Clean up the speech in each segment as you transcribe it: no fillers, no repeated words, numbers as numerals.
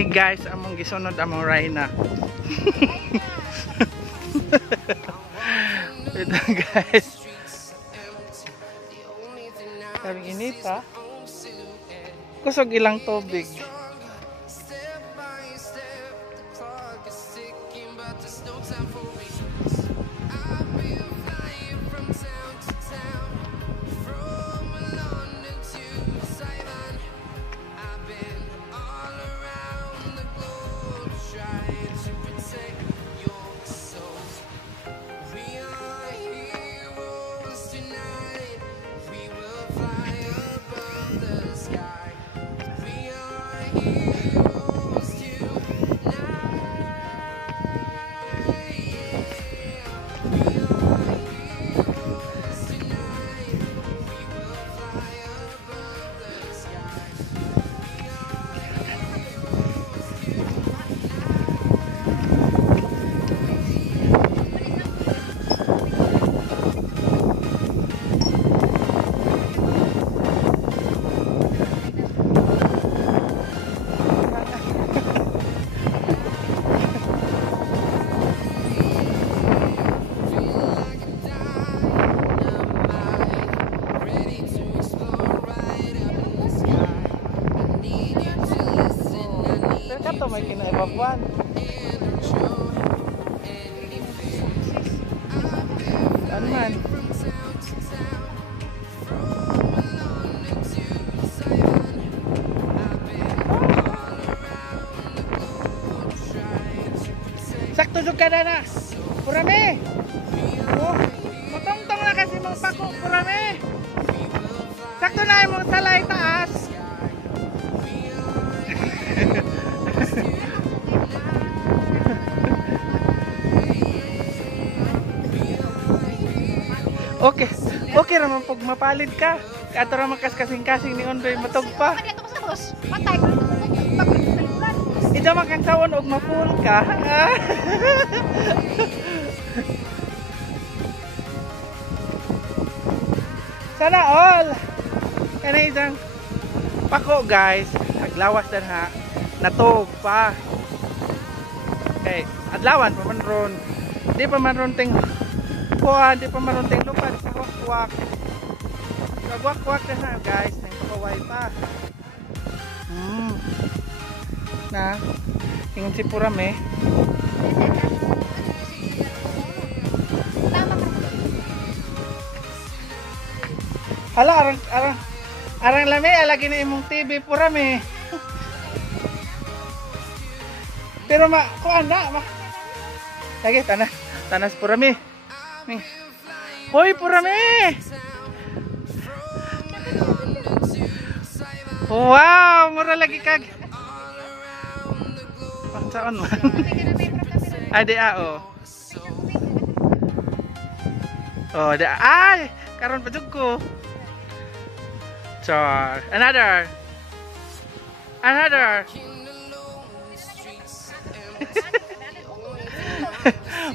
Kani guys, among gisunod among Rhina. Ito guys. Kaming inita. Kusog ilang tubig. Ito may kinaibabuan. Saan man? Sakto juga na. Purame. Oh, matongtong na kasi mong pako. Purame. Sakto na yung salay taas. Okay, okay raman pag mapalit ka. Ato raman kasing-kasing ni Ondoy matog pa. Ida man kang tawon og mapul ka. Sana all. Kana isang pako guys. Naglawas dan ha. Natog pa. Okay, adlawan pa man ron. Di pa man ron ting kuha, di pa man ron ting lupa. Sa wakwak. Nagwakwak na ha guys. Nang pakaway pa. Na, tingin si Purame. Hala, arang lami, alagi na imong TV Purame. Pero kuan na, lagi, tanas Purame. Hoy Purame! Wow, mura lagi kag. Saan man? Ade oh. Oh, ada ay, karon pa jud ko. Char, another.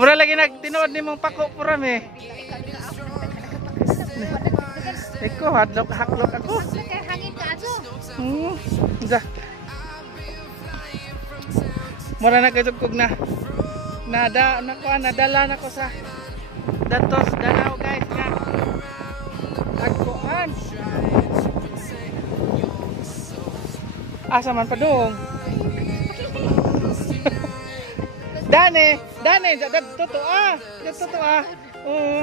Mura lagi nagtinuod nimong pako Purame. Eko haklok ako. Hangin ka aso. Isa. Mura na kajugkog na. Nadala na ko sa datos Danau guys nga. Agkuan. Asa man pa dong. Dane, totoo ah. Oo.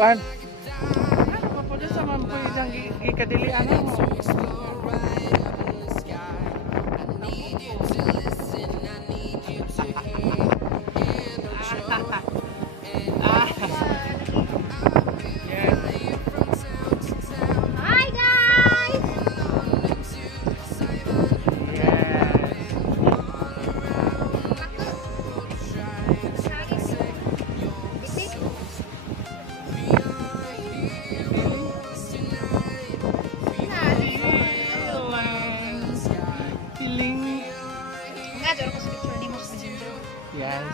Kuan. Ano pa sa man po isang gikadilian mo. Yes. Yes.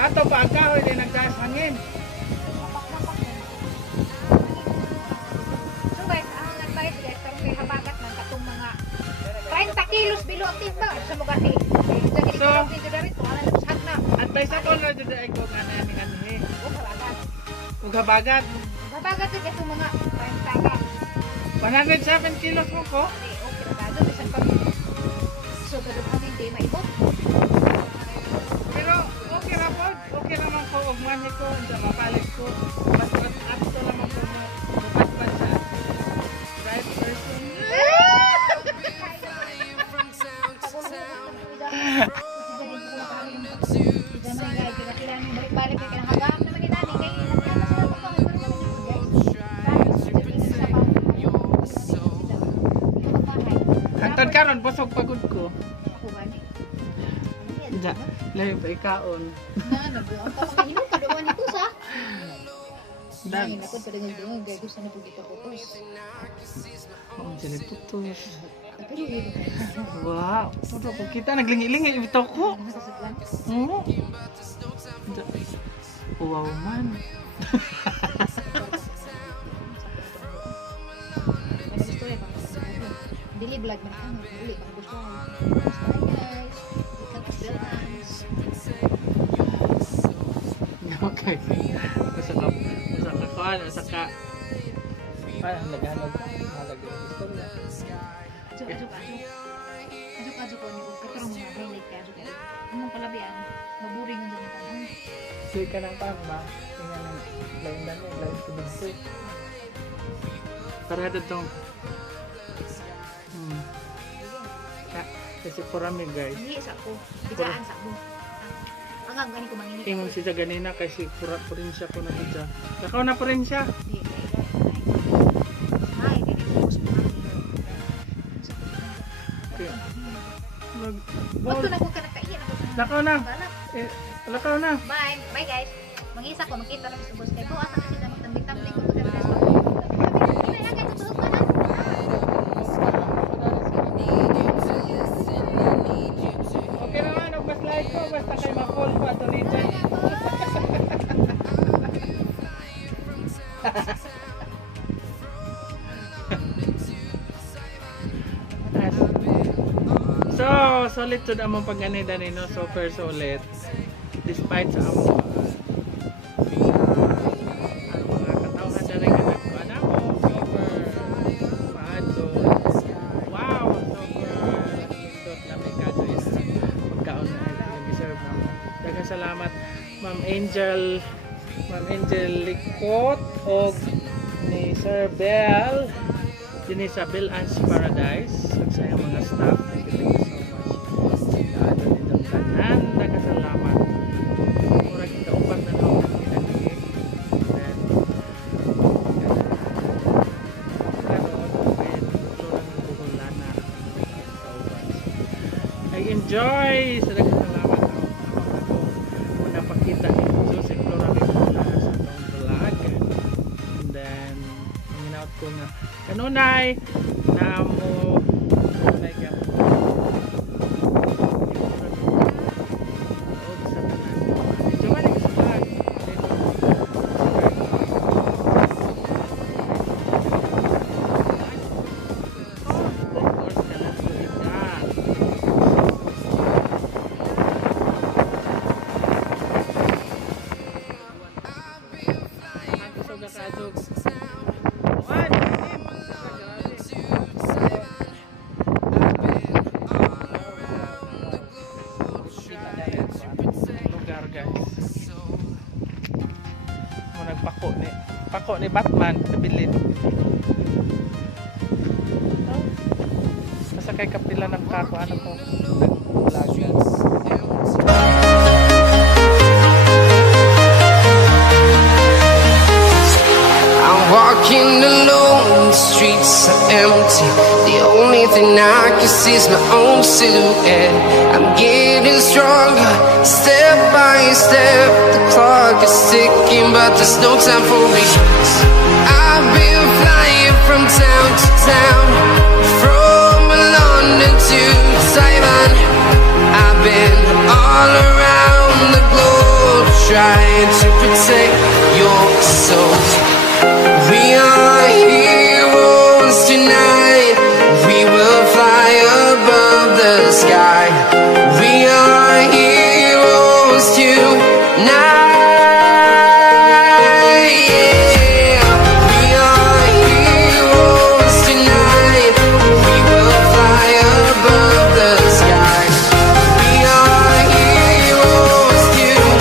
Sa ato pa ang kahoy din nagdaas hangin. So guys, ang nagbayad guys, pero may habagat ng katong mga 30 kilos bilo ang timba sa mga ni. So, dito dito ala na sa na. At tay sa ko na dito ay ko nga nani kanhi. O habagat. Ug habagat. Habagat guys yung mga 30 ka. 107 kilos mo ko. Okay ra ba? Bisan pag so kada pa hindi maibot. Pero okay ra po. Okay naman ko ug man ko sa mapalit ko. Mas ato naman ko na mapatpat sa right person. Hangtod karon busog pagod ko. Ja, layo pa ikaon. Dan ako pa rin yung gaya gusto na po dito putos. Oh, jadi putus. Wow, foto ko kita naglingi-lingi ito ko. Oo. Wow man. Dili vlog man ang uli pang gusto mo. Guys, Okay. Basta ka kuan, basta ka. Parang naghanog. Mahalaga yung istorya. Ajo ko ni ko pero mga highlight ka ajo kay. Anong palabian? Maburing ang dami tanong. Suy ka ng pang ba? Tingnan ng lain dami, lain tubig. Para dito. Kasi porami guys. Hindi sa ko. Bidaan sa mo. Ang gani ko manginit. Ingon siya ganina kasi purin siya ko na siya. Nakaw na purin siya. Hindi. Ay, dili ko gusto na. Okay. Bato na ko ka nakaiyan ako. Nakaw na. Lakaw na. Bye. Bye guys. Mangisa ko makita na sa bus kay ko asa kasi na magtambik-tambik ko sa rest. Okay naman, mas like ko, basta kay ma-call pa ito nito. So, solid to among pagganida nino, super solid. Despite sa among mga katawhan na rin na ano mo, super maadto. Wow, super indot na may kaso isa. Pagkaon na nag-deserve na mo. Daghang salamat, Ma'am Angel Likot o ni Sir Bell. Dini sa Bill Ann's Paradise. Sa iyong mga staff. Thank you so much. Kaado dito kanan. Daghang salamat. Mura kita upat na ako ng pinagiging. Then, I enjoy sa daghang salamat ako kung napakita ito sa Florida sa itong vlog. And then out ko na kanunay na mo kanunay ka pako ni Batman nabilin. Basta kay kapila ng kako ano ko vlog. Walking alone, the streets are empty. The only thing I can see is my own silhouette. I'm getting stronger, step by step. The clock is ticking, but there's no time for me. I've been flying from town to town, from London to Taiwan. I've been all around the globe, trying to protect your soul. We are heroes tonight. We will fly above the sky. We are heroes tonight. Yeah. We are heroes tonight. We will fly above the sky. We are heroes tonight.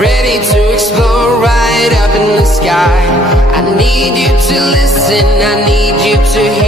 Ready to explore right up in the sky. I need you to listen, I need you to hear.